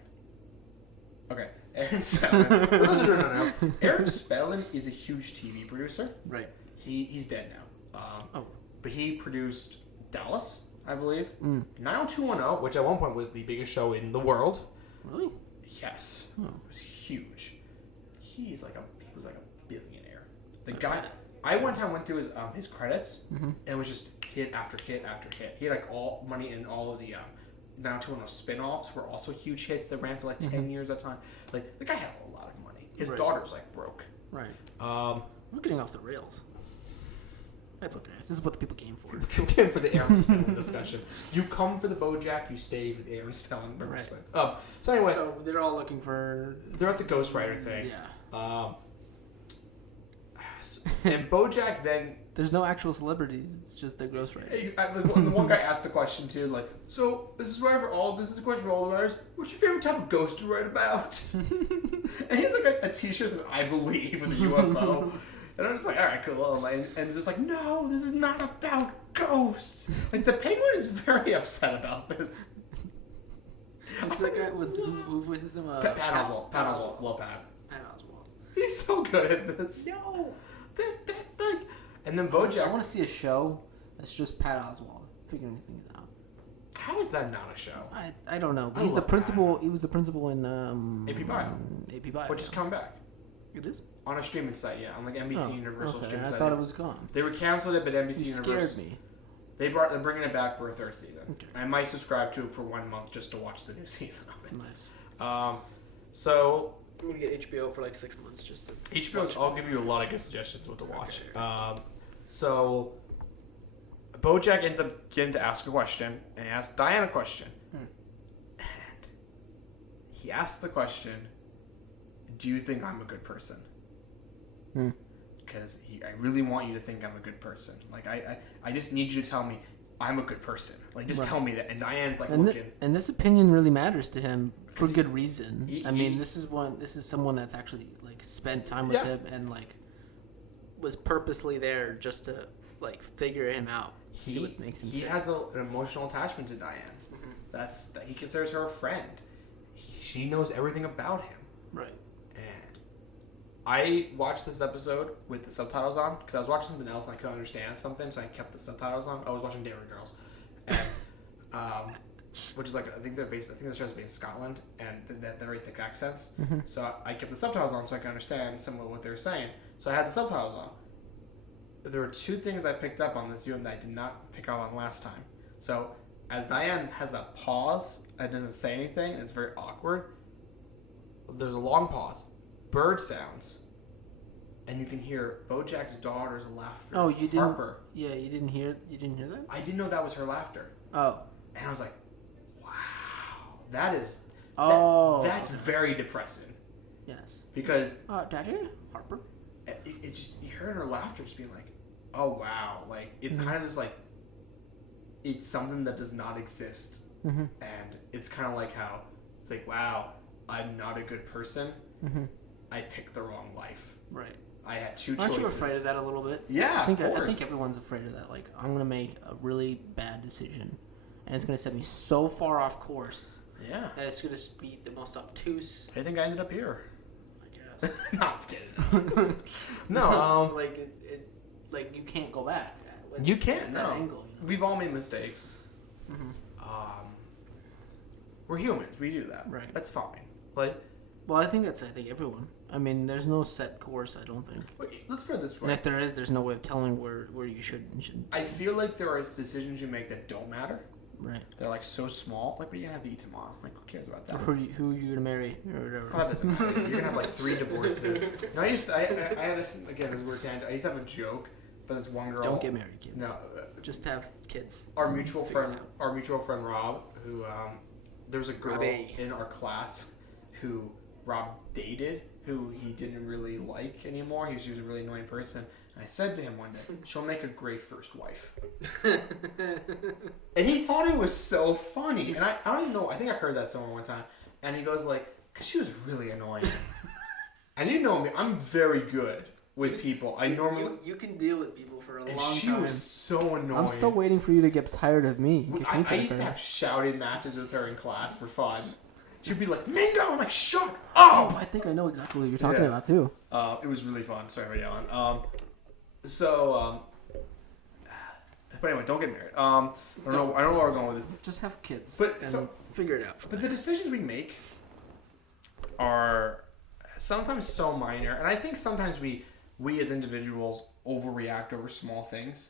Okay, Aaron Spelling. For those who don't know, Aaron Spelling is a huge TV producer. Right. He's dead now. But he produced Dallas, I believe. 90210, which at one point was the biggest show in the world. Really? Yes. Oh. It was huge. He was like a billionaire. The guy. I one time went through his credits, and it was just hit after hit after hit. He had like all money in all of the 90210 spin-offs were also huge hits that ran for like 10 years at a time. Like the guy had a lot of money. His daughter's like broke. Right. We're getting off the rails. That's okay. This is what the people came for. You came for the Aaron Spelling discussion. You come for the BoJack, you stay for the Aaron Spelling. Right. So anyway, so they're all looking for. They're at the Ghostwriter thing. Yeah. And BoJack then. There's no actual celebrities. It's just their ghostwriters. The one guy asked the question too, like, so this is a question for all the writers. What's your favorite type of ghost to write about? And he's like a T-shirt that says "I believe" with a UFO. And I'm just like, all right, cool. And it's just like, no, this is not about ghosts. Like the Penguin is very upset about this. What's that guy? Who voices him? Pat Oswalt. Pat Oswalt. Pat Oswalt. He's so good at this. No. That like. And then BoJack. I want to see a show that's just Pat Oswalt figuring things out. How is that not a show? I don't know. He's the principal. He was the principal in AP Bio. AP Bio. Which is coming back. It is? On a streaming site, yeah. On like NBC Universal streaming site. I thought it was gone. They were canceled it, but NBC Universal. Scared me. They're bringing it back for a 3rd season. Okay. I might subscribe to it for 1 month just to watch the new season of it. Nice. So I'm gonna get HBO for like 6 months just to. HBO. I'll give you a lot of good suggestions what to watch. Okay. So BoJack ends up getting to ask a question, and he asks Diane a question, and he asks the question, "Do you think I'm a good person?" Because I really want you to think I'm a good person. Like I just need you to tell me I'm a good person. Like just tell me that. And Diane's like looking. And this opinion really matters to him for good reason. I mean, this is someone that's actually like spent time with him and like was purposely there just to like figure him out. See what makes him. He has an emotional attachment to Diane. That's that he considers her a friend. She knows everything about him. Right. I watched this episode with the subtitles on because I was watching something else and I couldn't understand something, so I kept the subtitles on. I was watching Dairy Girls, and which is like I think the show's based in Scotland, and they're very thick accents. So I kept the subtitles on so I could understand some of what they were saying. So I had the subtitles on. There were 2 things I picked up on this viewing that I did not pick up on last time. So as Diane has that pause and doesn't say anything, and it's very awkward. There's a long pause. Bird sounds, and you can hear BoJack's daughter's laughter. Oh, you didn't. Harper. Yeah, you didn't hear that. I didn't know that was her laughter. Oh. And I was like, wow, that is. That's very depressing. Yes. Because. Daddy, Harper. It's just you heard her laughter, just being like, oh wow, like it's kind of just like. It's something that does not exist, and it's kind of like how it's like, wow, I'm not a good person. I picked the wrong life. Right. I had 2 choices. Aren't you afraid of that a little bit? Yeah, I think everyone's afraid of that. Like, I'm gonna make a really bad decision, and it's gonna set me so far off course. Yeah. That it's gonna be the most obtuse. I think I ended up here. I guess. No, I'm kidding. No. Like you can't go back. You can't. No. Angle, We've all made mistakes. We're humans. We do that. Right. That's fine. Like. Well, I think everyone. I mean, there's no set course, I don't think. Wait, let's put it this way. And if there is, there's no way of telling where you should and shouldn't. I feel like there are decisions you make that don't matter. Right. They're like so small. Like, what are you gonna have to eat tomorrow? Like, who cares about that? Or who are you gonna marry or whatever? That doesn't matter. You're gonna have like 3 divorces. No, I had again, this weird tangent. I used to have a joke, but this one girl. Don't get married, kids. No. Just have kids. Our mutual friend Rob, who there was a girl in our class who Rob dated, who he didn't really like anymore. She was a really annoying person. I said to him one day, she'll make a great first wife. And he thought it was so funny. And I don't even know, I think I heard that somewhere one time. And he goes like, because she was really annoying. And you know me, I'm very good with people. I normally... You can deal with people for a long and she time. was so annoying. I'm still waiting for you to get tired of me. I used to have shouting matches with her in class for fun. She'd be like, Mingo! I'm like, shut up! Oh, I think I know exactly what you're talking about, too. It was really fun. Sorry for yelling. But anyway, don't get married. I don't know where we're going with this. Just have kids. But figure it out. But the decisions we make are sometimes so minor, and I think sometimes we as individuals overreact over small things,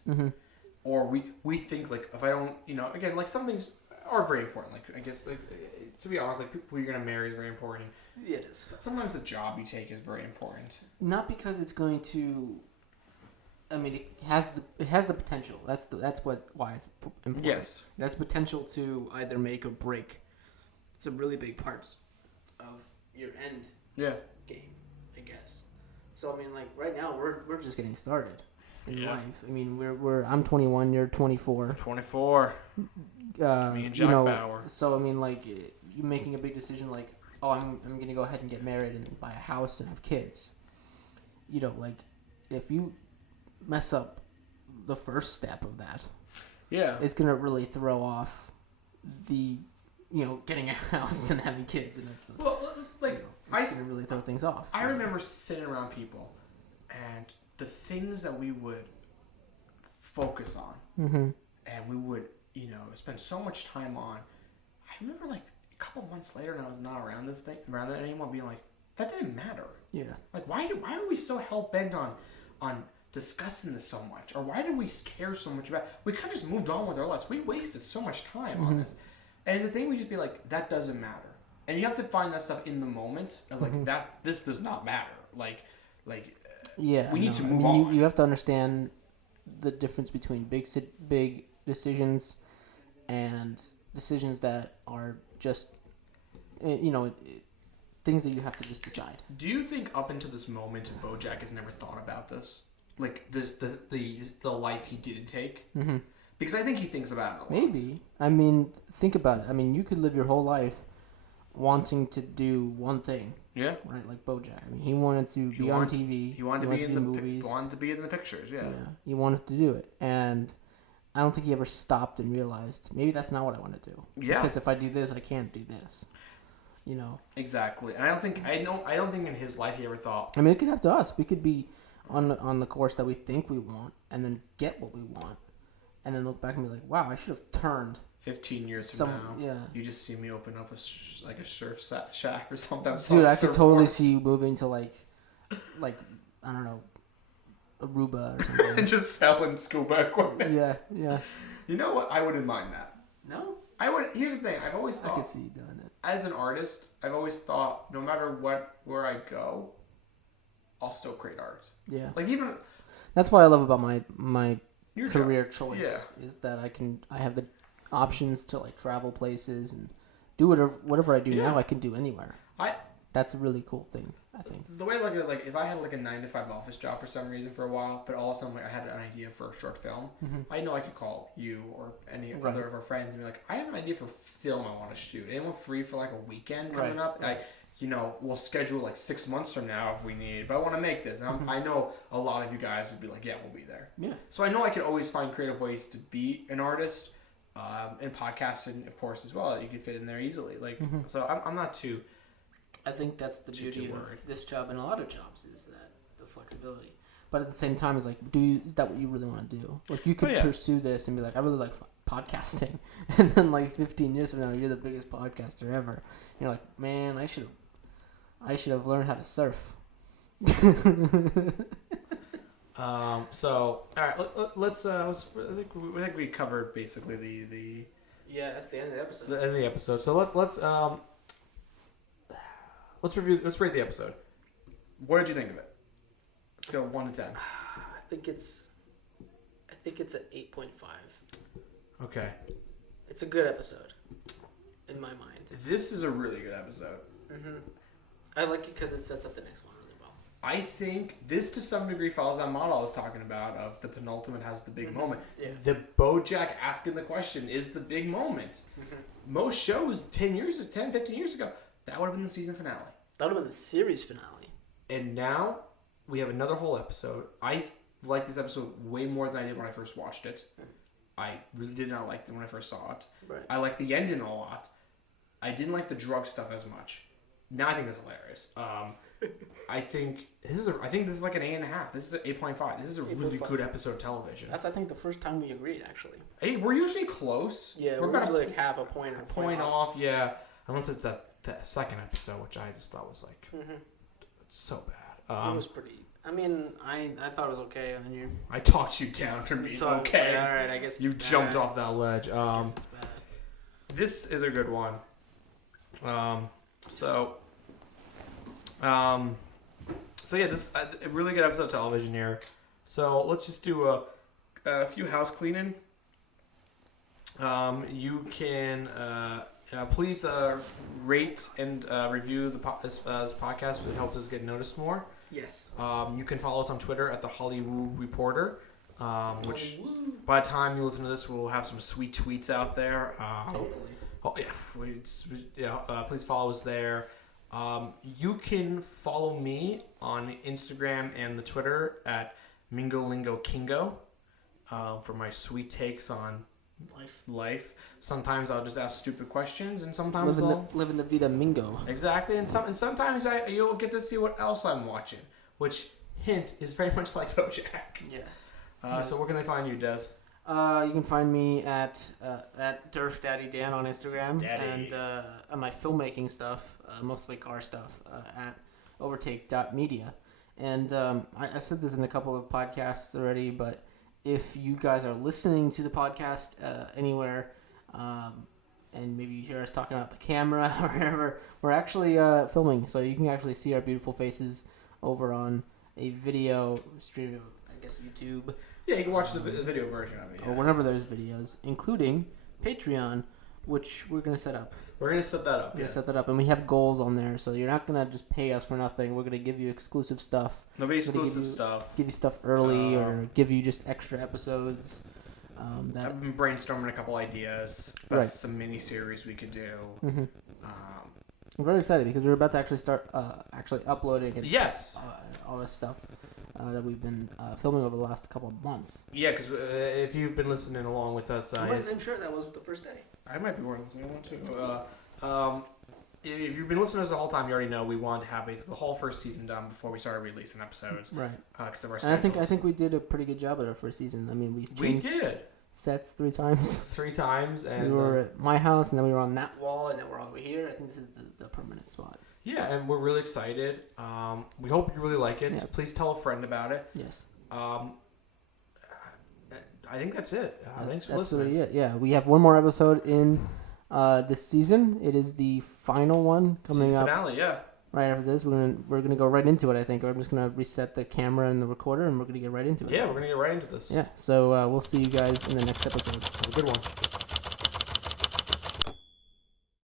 or we think like if I don't, again, like some things are very important. Like I guess, like to be honest, like who you're gonna marry is very important. Yeah, it is. Sometimes the job you take is very important. Not because it's going to. I mean, it has the potential. That's why it's important. Yes, it has potential to either make or break some really big parts of your end game, I guess. So I mean, like right now we're just getting started in life. I mean, I'm 21, you're 24. 24. Me and Jack Bauer. So I mean, like you making a big decision, like I'm gonna go ahead and get married and buy a house and have kids. Like if you mess up the first step of that, it's gonna really throw off the getting a house and having kids, and it's gonna really throw things off. I remember sitting around people and the things that we would focus on, and we would spend so much time on. I remember like a couple months later, and I was not around that anymore, being like, that didn't matter. Like why are we so hell bent on discussing this so much, or why do we care so much about it? We could have just moved on with our lives. We wasted so much time on this, and the thing we just be like, that doesn't matter, and you have to find that stuff in the moment of like that this does not matter, we need to move on. You have to understand the difference between big decisions and decisions that are just things that you have to just decide. Do you think up until this moment BoJack has never thought about this? Like this, the life he didn't take? Because I think he thinks about it a lot. Maybe. I mean, think about it. I mean, you could live your whole life wanting to do one thing. Yeah. Right, like BoJack. I mean, he wanted to be on TV. He wanted to be in the movies. He wanted to be in the pictures, yeah. He wanted to do it. And I don't think he ever stopped and realized, maybe that's not what I want to do. Yeah. Because if I do this, I can't do this. Exactly. And I don't think in his life he ever thought. I mean, it could happen to us. We could be on the course that we think we want, and then get what we want, and then look back and be like, "Wow, I should have turned." 15 years from now, yeah. You just see me open up a surf shack or something. Dude, I could totally see you moving to like I don't know, Aruba or something, and just selling scuba equipment. Yeah. You know what? I wouldn't mind that. No. I would. Here's the thing. I've always thought. I could see you doing it. As an artist, I've always thought, no matter where I go, I'll still create art. Yeah. Like even. That's what I love about my Your career choice is that I have the options to like travel places and do whatever I do now I can do anywhere. That's a really cool thing, I think. The way I look at it, like if I had like a 9-to-5 office job for some reason for a while, but all of a sudden like I had an idea for a short film, I know I could call you or any other of our friends and be like, I have an idea for film I want to shoot. Anyone free for like a weekend coming up? Right. We'll schedule like 6 months from now if we need, but I want to make this. And I know a lot of you guys would be like, yeah, we'll be there. Yeah. So I know I can always find creative ways to be an artist, and podcasting, of course, as well. You can fit in there easily. Like, so I'm not too. I think that's the beauty of this job and a lot of jobs is that the flexibility. But at the same time, it's like, is that what you really want to do? Like, you could pursue this and be like, I really like podcasting, and then like 15 years from now, you're the biggest podcaster ever. And you're like, man, I should have learned how to surf. So all right, let's. I think we covered basically the. Yeah, that's the end of the episode. The end of the episode. So let's review. Let's rate the episode. What did you think of it? Let's go 1 to 10. I think it's an 8.5. Okay. It's a good episode, in my mind. This is a really good episode. I like it because it sets up the next one really well. I think this to some degree follows that model I was talking about of the penultimate has the big moment. Yeah. The BoJack asking the question is the big moment. Most shows 10, 15 years ago, that would have been the season finale. That would have been the series finale. And now we have another whole episode. I like this episode way more than I did when I first watched it. I really did not like it when I first saw it. Right. I like the ending a lot. I didn't like the drug stuff as much. Now I think it's hilarious. I think this is like an 8.5. This is an 8.5. This is a really good episode of television. That's I think the first time we agreed actually. Hey, we're usually close. Yeah, we're usually like half a point or point off. Yeah, unless it's that second episode, which I just thought was like so bad. It was pretty. I mean, I thought it was okay, and then you. I talked you down from being okay. All right, I guess you jumped off that ledge. I guess it's bad. This is a good one. So yeah, this a really good episode of television here. So let's just do a few house cleaning. You can please rate and review this podcast. It helps us get noticed more. Yes. You can follow us on Twitter at the Hollywoo Reporter. Which by the time you listen to this, we'll have some sweet tweets out there. Hopefully. Oh yeah, please follow us there. You can follow me on Instagram and the Twitter at MingoLingoKingo for my sweet takes on life. Sometimes I'll just ask stupid questions, and sometimes living the vida Mingo. Exactly, and sometimes you'll get to see what else I'm watching, which hint is very much like BoJack. Yes. So where can they find you, Des? You can find me at Durf Daddy Dan on Instagram and on my filmmaking stuff, mostly car stuff, at overtake.media. And I said this in a couple of podcasts already, but if you guys are listening to the podcast anywhere, and maybe you hear us talking about the camera or whatever, we're actually filming, so you can actually see our beautiful faces over on a video stream, I guess YouTube. Yeah, you can watch the video version of it. Yeah. Or whenever there's videos, including Patreon, which we're going to set up. We're going to set that up. We're going to set that up, and we have goals on there, so you're not going to just pay us for nothing. We're going to give you exclusive stuff. There'll be exclusive stuff. Give you stuff early, or give you just extra episodes. I've been brainstorming a couple ideas about some mini-series we could do. Mm-hmm. I'm very excited because we're about to actually start uploading and, all this stuff that we've been filming over the last couple of months. Yeah, because if you've been listening along with us... I'm sure that was the first day. I might be working listening one too. If you've been listening to us the whole time, you already know we wanted to have basically the whole first season done before we started releasing episodes. Right. Because of our schedules. And I think we did a pretty good job at our first season. I mean, we changed sets 3 times. 3 times. And we were at my house, and then we were on that wall, and then we're over here. I think this is the permanent spot. Yeah, and we're really excited. We hope you really like it. Yeah. Please tell a friend about it. Yes. I think that's it. Thanks for listening. That's really it. Yeah, we have one more episode in this season. It is the final one coming up. Finale, yeah. Right after this, we're gonna go right into it. I think I'm just gonna reset the camera and the recorder, and we're gonna get right into it. Yeah, we're gonna get right into this. Yeah. So we'll see you guys in the next episode. Have a good one.